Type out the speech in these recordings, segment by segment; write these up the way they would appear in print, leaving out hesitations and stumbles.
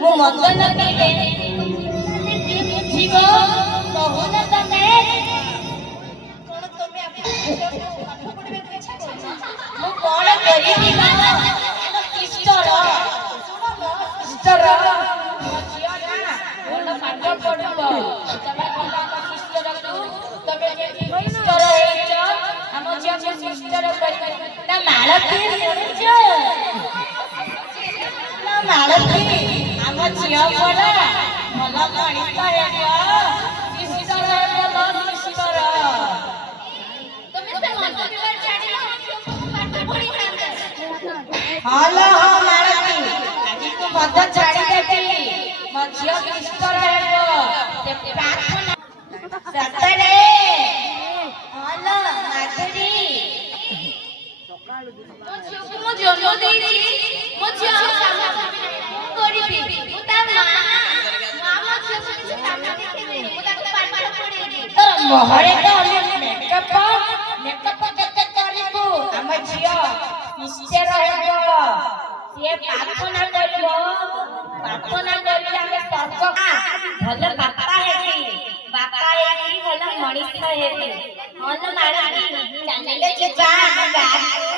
ମୁଁ ମଦ ନ ପିଇଲେ ଯିବ କହୁନ ତମେ ମୁଁ କଣ କରିବି ସିଷ୍ଟର ସିଷ୍ଟର ଝିଅ ନା ଭଲ ପାଠ ପଢିବ ତମେ ଭଲ ଆମ ସିଷ୍ଟରକୁ ତମେ ଯେମିତି ସିଷ୍ଟର ହେଇଛ ଆମ ଝିଅକୁ ସିଷ୍ଟର କରିବ ନା ମାଳତୀ ଶୁଣିଛ ନା ମାଳତୀ ଆମ ଝିଅ ପରା ଭଲ ମଣିଷ ହେବ ସିଷ୍ଟର ହେବ ସିଷ୍ଟର ହଲୋ ହଁ ମାଳତୀ ଆଜି ତୁ ମଦ ଛାଡ଼ିଦେବି ମୋ ଝିଅ ସିଷ୍ଟର ହେବ ସତରେ ହଲୋ ମାଧୁରୀ ମୋ ଝିଅକୁ ମୁଁ ଜନ୍ମ ଦେଇଛି ମୋ ଝିଅ କରିବି ମୁଁ ତା ମା ମୋ ଝିଅକୁ କିଛି କାମ ଦେଖେଇବିନି ମୁଁ ତାକୁ ପାଠ ପଢ଼େଇବି ତୋ ମୁହଁରେ ତ ମେକଅପ କେତେ କରିବୁ ଆମ ଝିଅ ସିଷ୍ଟର ହେବ ସିଏ ପ୍ରାର୍ଥନା କରିବ ପ୍ରାର୍ଥନା କରିଲେ ଆମେ ସ୍ୱର୍ଗ ଭଲ ବାପା ହେବି ବାପା ହେଇକି ଭଲ ମଣିଷ ହେବି ଭଲ ମାଳତୀ ଚାଲିଲେ ଯିବା ଆମ ଗାଁକୁ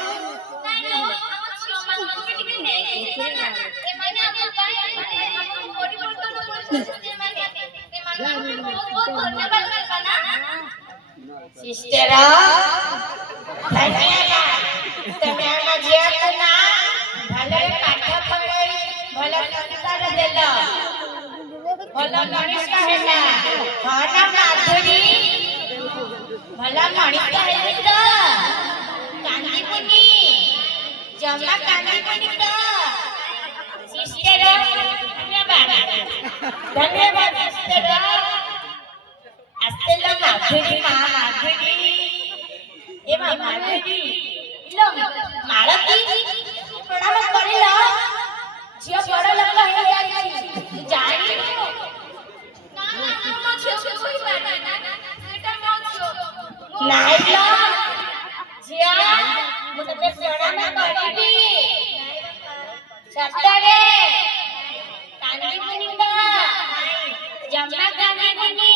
ସିଷ୍ଟର ତମେ ଆମ ଝିଅକୁ ନା ଭଲରେ ପାଠ ପଢ଼େଇ ଭଲ ସଂସ୍କାର ଦେଲ ଭଲ ମଣିଷ ହେଲା ହଁ ନା ମାଧୁରୀ ଭଲ ମଣିଷ ହେବି ତ କାନ୍ଦିବୁନି ଜମା କାନ୍ଦିବୁନି ତ ସିଷ୍ଟର ଧନ୍ୟବାଦ ଧନ୍ୟବାଦ ସିଷ୍ଟର ଆସିଲ ମାଧୁରୀ ମା ମାଧୁରୀ ଏ ମା ମାଧୁରୀ ମାଳତୀ ପ୍ରଣାମ କରିଲ ଝିଅ ବଡ଼ ଲୋକ ହେଇଯାଇଛି ଜାଣିନୁ ନାଇଁ ଝିଅ ମୁଁ ତତେ ପ୍ରଣାମ କରିବି ସତରେ କାନ୍ଦିବୁନି ତ ଜମା କାନ୍ଦିବୁନି